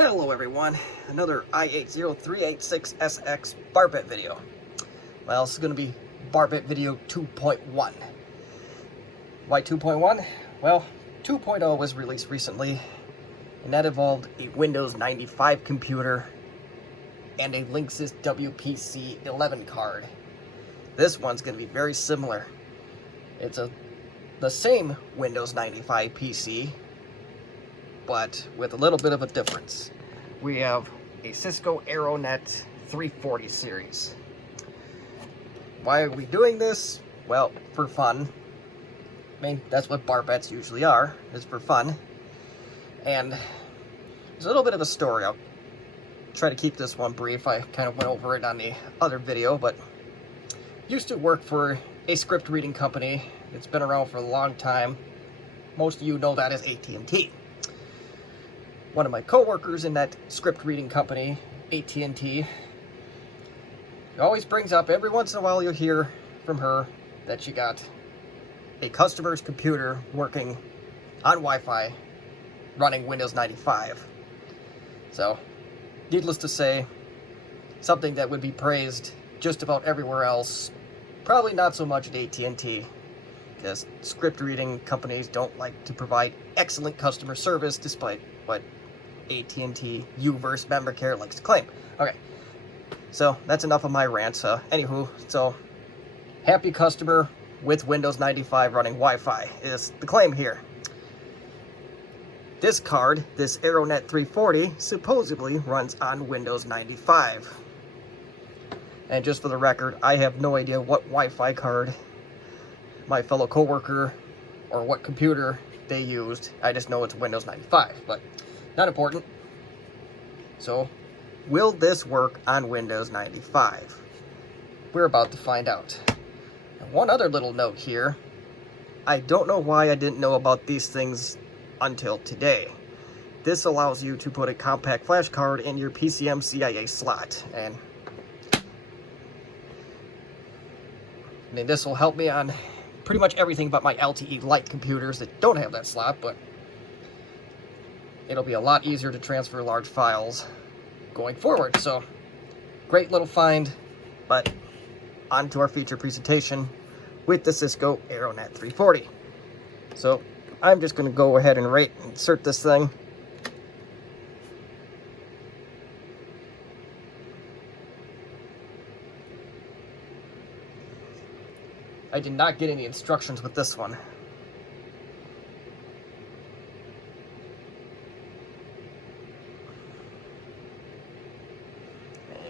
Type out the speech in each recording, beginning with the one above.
Hello everyone, another i80386SX Barbet video. Well, this is going to be Barbet video 2.1. Why 2.1? Well, 2.0 was released recently, and that involved a Windows 95 computer and a Linksys WPC11 card. This one's going to be very similar. It's the same Windows 95 PC, but with a little bit of a difference. We have a Cisco Aironet 340 series. Why are we doing this? Well, for fun. I mean, that's what Barbets usually are, is for fun. And there's a little bit of a story. I'll try to keep this one brief. I kind of went over it on the other video, but used to work for a script reading company. It's been around for a long time. Most of you know that as AT&T. One of my coworkers in that script reading company, AT&T, always brings up, every once in a while you'll hear from her that she got a customer's computer working on Wi-Fi running Windows 95. So, needless to say, something that would be praised just about everywhere else, probably not so much at AT&T, because script reading companies don't like to provide excellent customer service despite what AT&T U-verse member care likes to claim. Okay, so that's enough of my rant. Anywho, so happy customer with Windows 95 running Wi-Fi is the claim here. This card, this Aironet 340, supposedly runs on Windows 95. And just for the record, I have no idea what Wi-Fi card my fellow coworker or what computer they used. I just know it's Windows 95, but not important. So, will this work on Windows 95? We're about to find out. Now, one other little note here. I don't know why I didn't know about these things until today. This allows you to put a compact flash card in your PCM CIA slot. And I mean, this will help me on pretty much everything but my LTE Lite computers that don't have that slot, but it'll be a lot easier to transfer large files going forward. So, great little find, but on to our feature presentation with the Cisco Aironet 340. So, I'm just going to go ahead and insert this thing. I did not get any instructions with this one.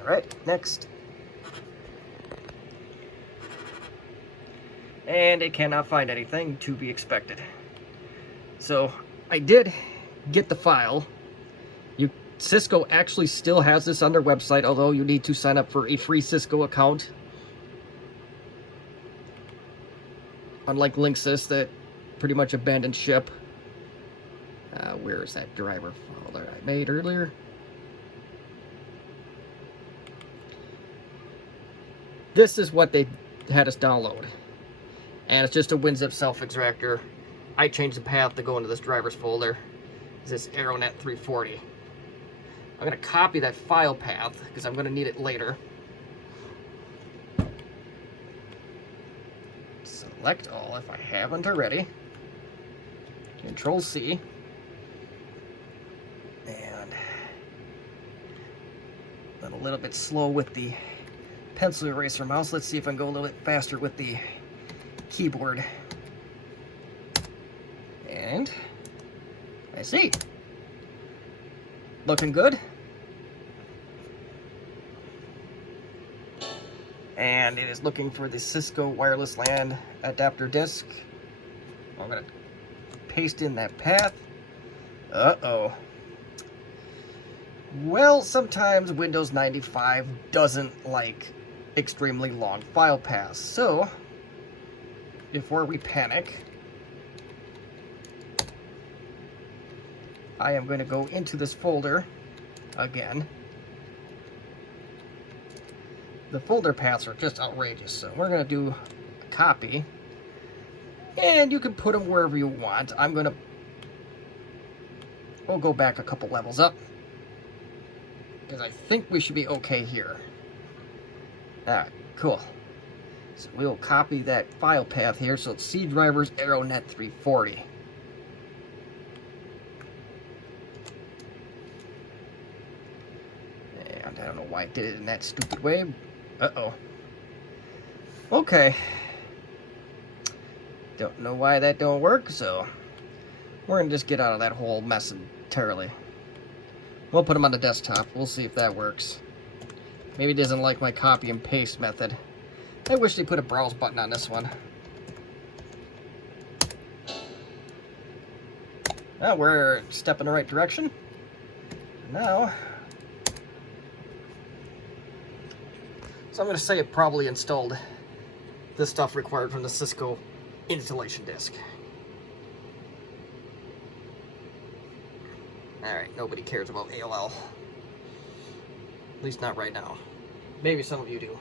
Alright, next. And it cannot find anything, to be expected. So, I did get the file. Cisco actually still has this on their website, although you need to sign up for a free Cisco account. Unlike Linksys, that pretty much abandoned ship. Where is that driver file that I made earlier? This is what they had us download. And it's just a WinZip self-extractor. I changed the path to go into this driver's folder. This Aironet 340. I'm going to copy that file path because I'm going to need it later. Select all if I haven't already. Control C. And I'm a little bit slow with the pencil eraser mouse. Let's see if I can go a little bit faster with the keyboard. And I see. Looking good. And it is looking for the Cisco wireless LAN adapter disk. I'm going to paste in that path. Uh-oh. Well, sometimes Windows 95 doesn't like extremely long file paths. So, before we panic, I am going to go into this folder again. The folder paths are just outrageous, so we're going to do a copy. And you can put them wherever you want. We'll go back a couple levels up. because I think we should be okay here. Alright, cool. So we'll copy that file path here, so it's C drivers Aironet 340. And I don't know why I did it in that stupid way. Uh-oh. Okay. Don't know why that don't work, so we're gonna just get out of that whole mess entirely. We'll put them on the desktop. We'll see if that works. Maybe it doesn't like my copy and paste method. I wish they put a browse button on this one. Well, we're a step in the right direction. Now, so I'm going to say it probably installed the stuff required from the Cisco installation disk. Alright, nobody cares about AOL. At least not right now. Maybe some of you do.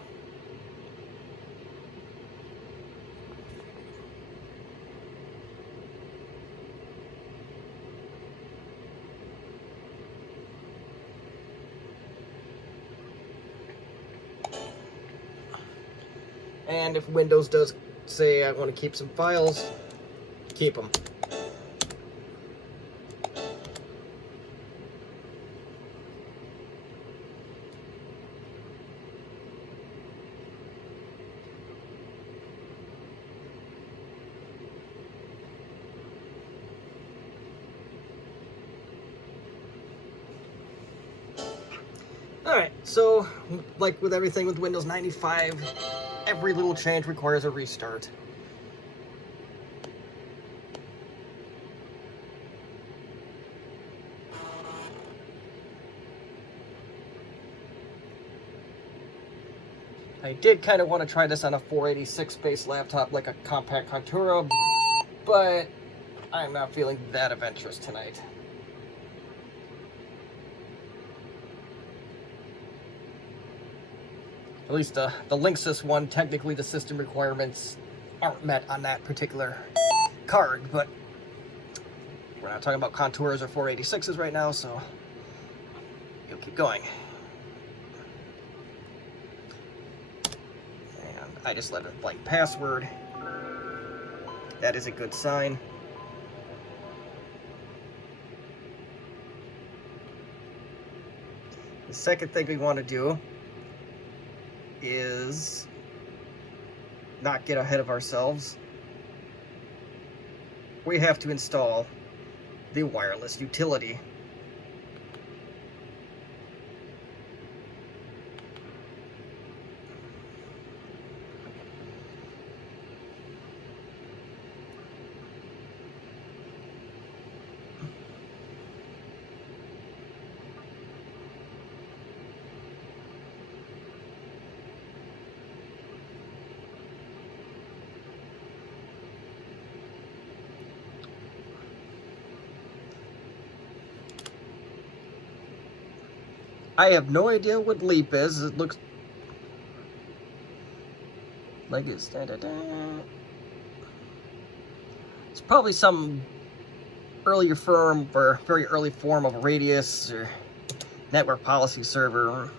And if Windows does say I want to keep some files, keep them. Alright, so like with everything with Windows 95, every little change requires a restart. I did kind of want to try this on a 486 based laptop like a Compaq Contura, but I'm not feeling that adventurous tonight. At least the Linksys one, technically the system requirements aren't met on that particular card, but we're not talking about Contours or 486s right now, so you'll keep going. And I just left a blank password. That is a good sign. The second thing we want to do is not get ahead of ourselves. We have to install the wireless utility. I have no idea what leap is. It looks like it's It's probably some earlier firm or very early form of a radius or network policy server.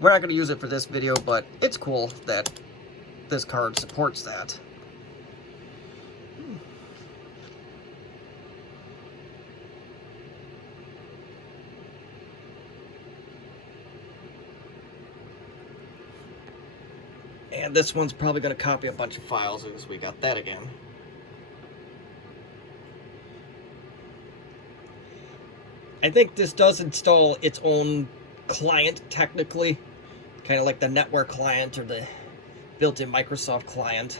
We're not going to use it for this video, but it's cool that this card supports that. And this one's probably going to copy a bunch of files as we got that again. I think this does install its own client, technically. Kind of like the network client or the built-in Microsoft client.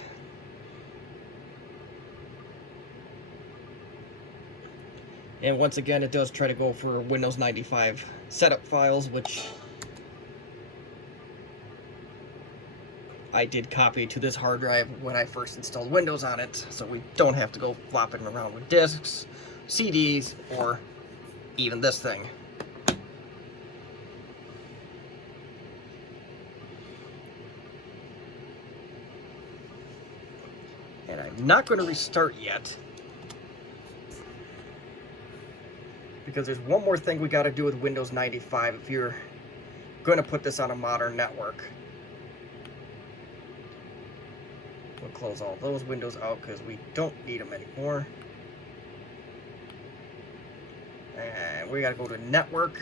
And once again, it does try to go for Windows 95 setup files, which I did copy to this hard drive when I first installed Windows on it, so we don't have to go flopping around with disks, CDs, or even this thing. And I'm not going to restart yet, because there's one more thing we got to do with Windows 95 if you're going to put this on a modern network. We'll close all those windows out because we don't need them anymore. And we got to go to network.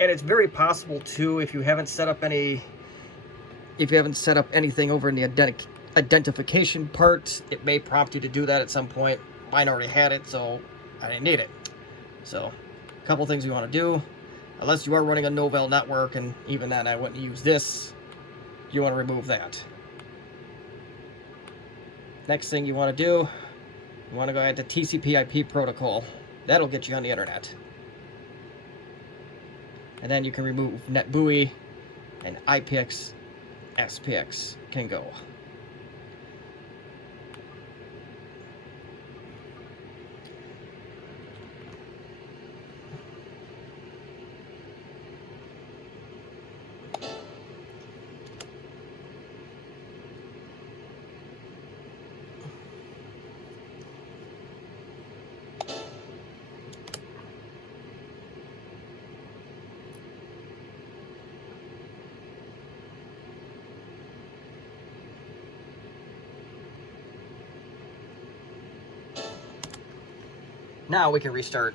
And it's very possible too, if you haven't set up anything over in the identification part, it may prompt you to do that at some point. Mine already had it, so I didn't need it. So, a couple things you want to do, unless you are running a Novell network, and even then I wouldn't use this, you want to remove that. Next thing you want to do, you want to go ahead to TCP/IP protocol. That'll get you on the internet. And then you can remove NetBUI, and IPX, SPX can go. Now we can restart.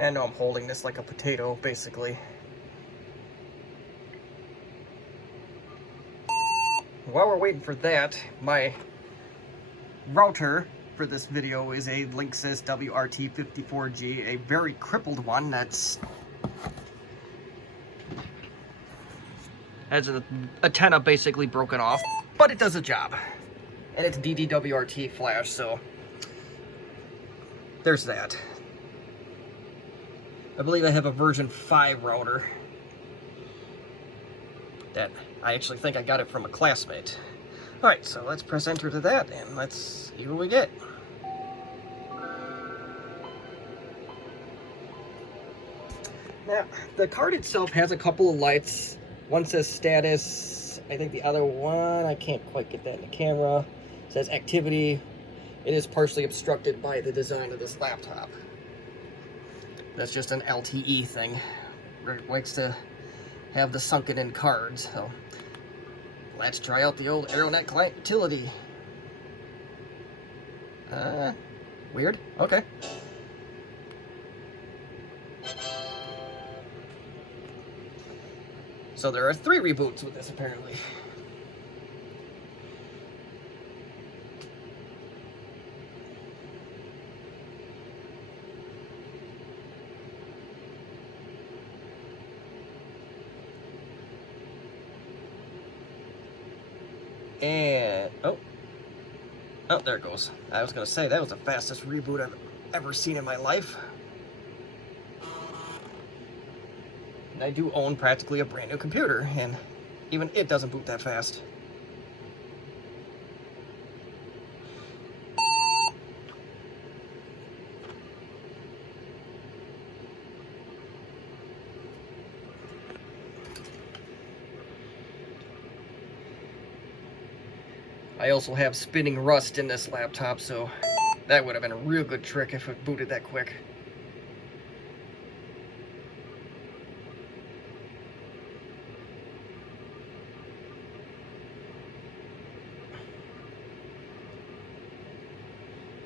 And I'm holding this like a potato, basically. While we're waiting for that, my router for this video is a Linksys WPC11, a very crippled one that's has an antenna basically broken off, but it does a job. And it's DDWRT flash, so there's that. I believe I have a version 5 router that I actually think I got it from a classmate. Alright, so let's press enter to that and let's see what we get. Now, the card itself has a couple of lights. One says status, I think the other one, I can't quite get that in the camera, says activity. It is partially obstructed by the design of this laptop. That's just an LTE thing. It likes to have the sunken in cards. So let's try out the old Aironet client utility. Weird. Okay. So there are 3 reboots with this apparently. And, oh, there it goes. I was going to say, that was the fastest reboot I've ever seen in my life. And I do own practically a brand new computer, and even it doesn't boot that fast. I also have spinning rust in this laptop, so that would have been a real good trick if it booted that quick.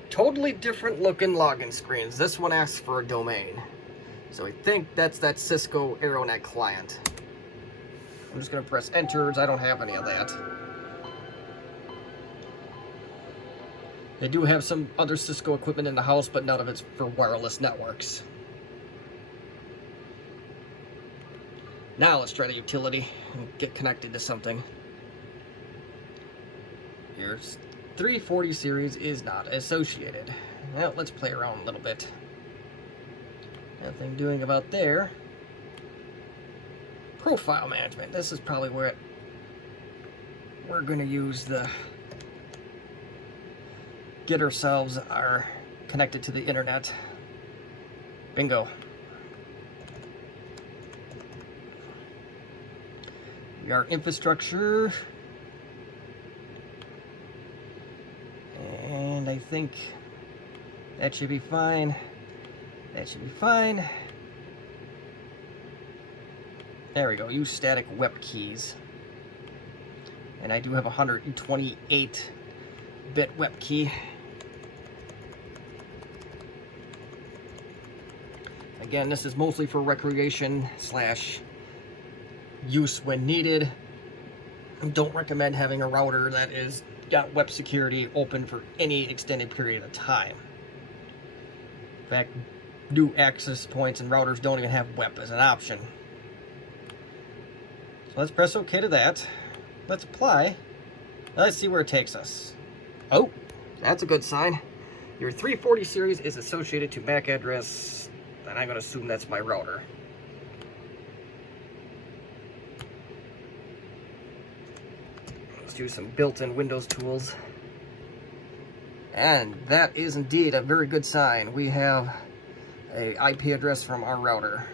Totally different looking login screens. This one asks for a domain. So I think that's that Cisco Aironet client. I'm just going to press enter. I don't have any of that. They do have some other Cisco equipment in the house, but none of it's for wireless networks. Now let's try the utility and get connected to something. Here's 340 series is not associated. Well, let's play around a little bit. Nothing doing about there. Profile management. This is probably where we're going to use the get ourselves are connected to the internet. Bingo. We are infrastructure. And I think that should be fine. That should be fine. There we go. Use static web keys. And I do have a 128-bit web key. Again, this is mostly for recreation / use when needed. I don't recommend having a router that is got web security open for any extended period of time. In fact, new access points and routers don't even have web as an option. So let's press OK to that. Let's apply. Let's see where it takes us. Oh, that's a good sign. Your 340 series is associated to MAC address, and I'm going to assume that's my router. Let's do some built-in Windows tools. And that is indeed a very good sign. We have an IP address from our router.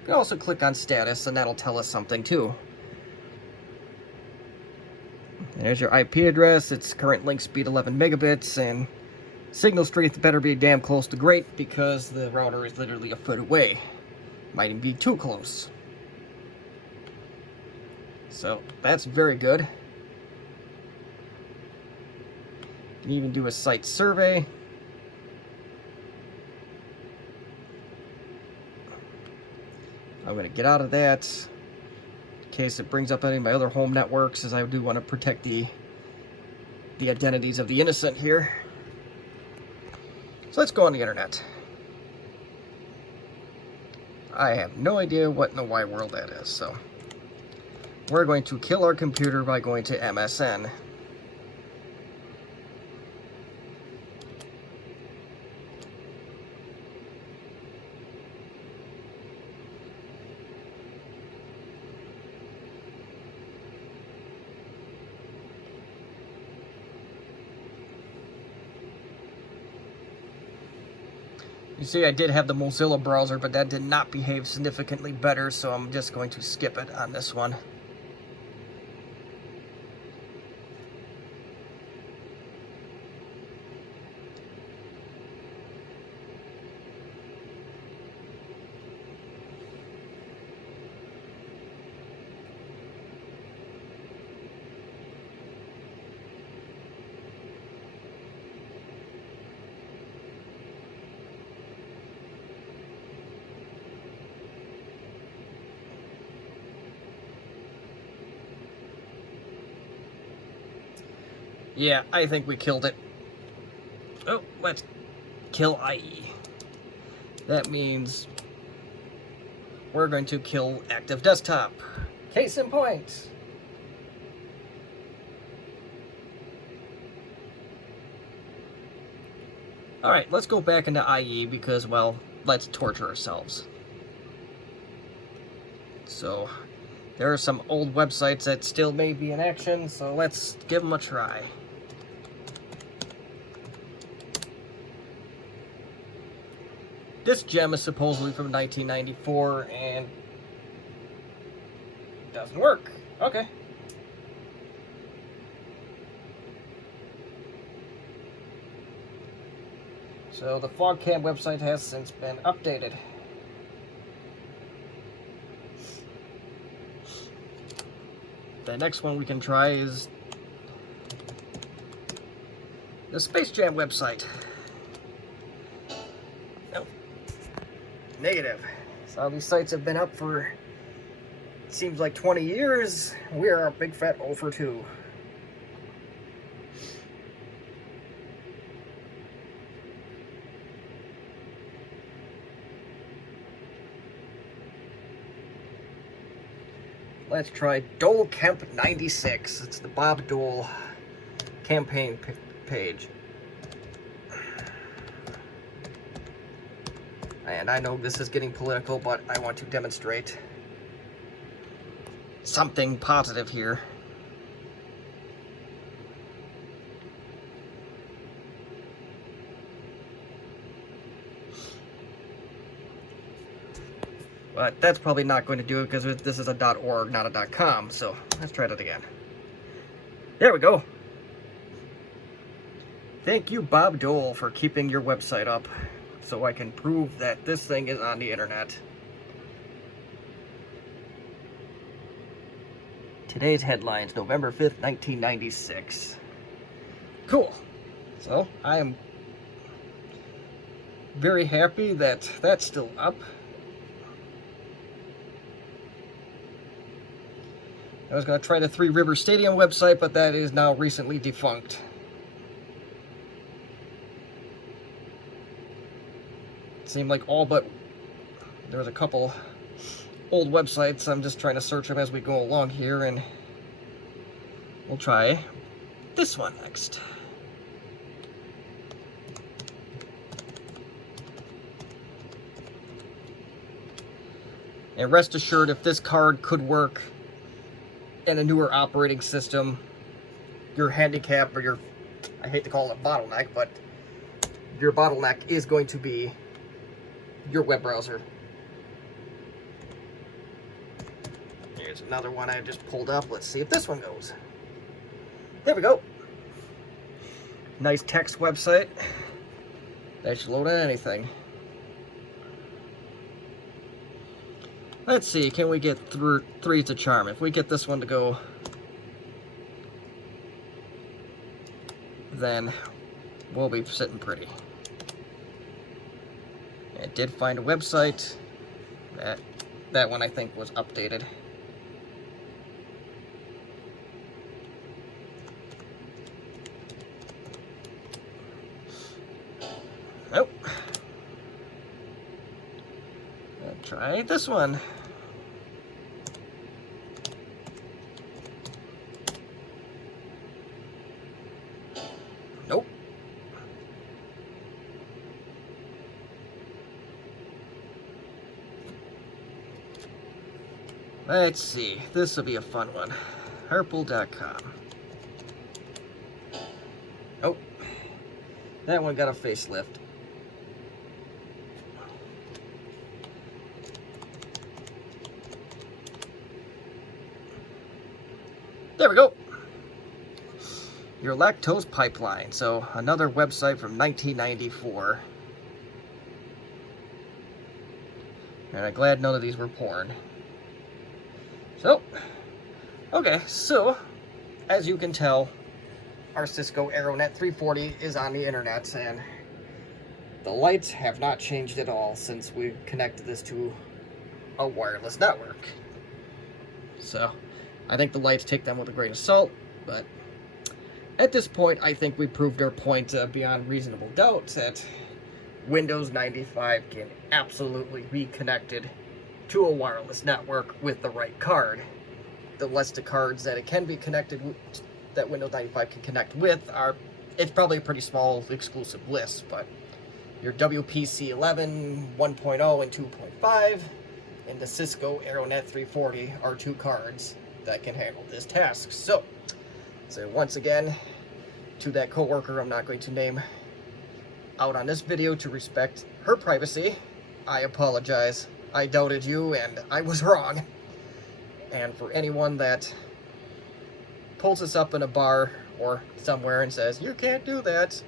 You can also click on status, and that'll tell us something too. There's your IP address. Its current link speed 11 megabits, and signal strength better be damn close to great because the router is literally a foot away. Might even be too close. So that's very good. You can even do a site survey. I'm going to get out of that in case it brings up any of my other home networks, as I do want to protect the identities of the innocent here. So let's go on the internet. I have no idea what in the wide world that is, so we're going to kill our computer by going to MSN. You see, I did have the Mozilla browser, but that did not behave significantly better, so I'm just going to skip it on this one. Yeah, I think we killed it. Oh, let's kill IE. That means we're going to kill active desktop. Case in point. Alright, let's go back into IE because, well, let's torture ourselves. So, there are some old websites that still may be in action, so let's give them a try. This gem is supposedly from 1994 and doesn't work. Okay. So the FogCam website has since been updated. The next one we can try is the Space Jam website. Nope. Negative. So these sites have been up for, it seems like 20 years. We are a big fat 0 for 2. Let's try Dole Kemp 96. It's the Bob Dole campaign page. And I know this is getting political, but I want to demonstrate something positive here. But that's probably not going to do it because this is a .org, not a .com. So let's try that again. There we go. Thank you, Bob Dole, for keeping your website up so I can prove that this thing is on the internet. Today's headlines, November 5th, 1996. Cool. So I am very happy that that's still up. I was going to try the Three Rivers Stadium website, but that is now recently defunct. It seemed like all but there was a couple old websites. I'm just trying to search them as we go along here, and we'll try this one next. And rest assured, if this card could work in a newer operating system, your handicap, or your, I hate to call it bottleneck, but your bottleneck is going to be your web browser. Here's another one I just pulled up. Let's see if this one goes. There we go. Nice text website. That should load on anything. Let's see, can we get through 3 to charm? If we get this one to go, then we'll be sitting pretty. It did find a website. That one I think was updated. Nope. Let's try this one. Nope. Let's see. This will be a fun one. Harple.com. Oh. That one got a facelift. There we go. Your lactose pipeline. So another website from 1994. And I'm glad none of these were porn. So, okay, so as you can tell, our Cisco Aironet 340 is on the internet, and the lights have not changed at all since we connected this to a wireless network. So I think the lights take them with a grain of salt, but at this point I think we proved our point beyond reasonable doubt that Windows 95 can absolutely be connected to a wireless network with the right card. The list of cards that it can be connected with, that Windows 95 can connect with, it's probably a pretty small exclusive list, but your WPC11 1.0 and 2.5 and the Cisco Aironet 340 are 2 cards that can handle this task. So once again, to that coworker I'm not going to name out on this video to respect her privacy, I apologize. I doubted you and I was wrong. And for anyone that pulls us up in a bar or somewhere and says, you can't do that,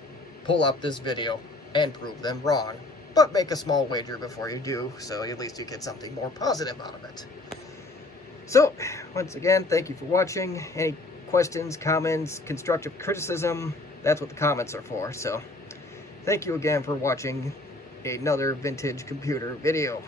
pull up this video and prove them wrong. But make a small wager before you do, so at least you get something more positive out of it. So, once again, thank you for watching. Any questions, comments, constructive criticism, that's what the comments are for. So, thank you again for watching another vintage computer video.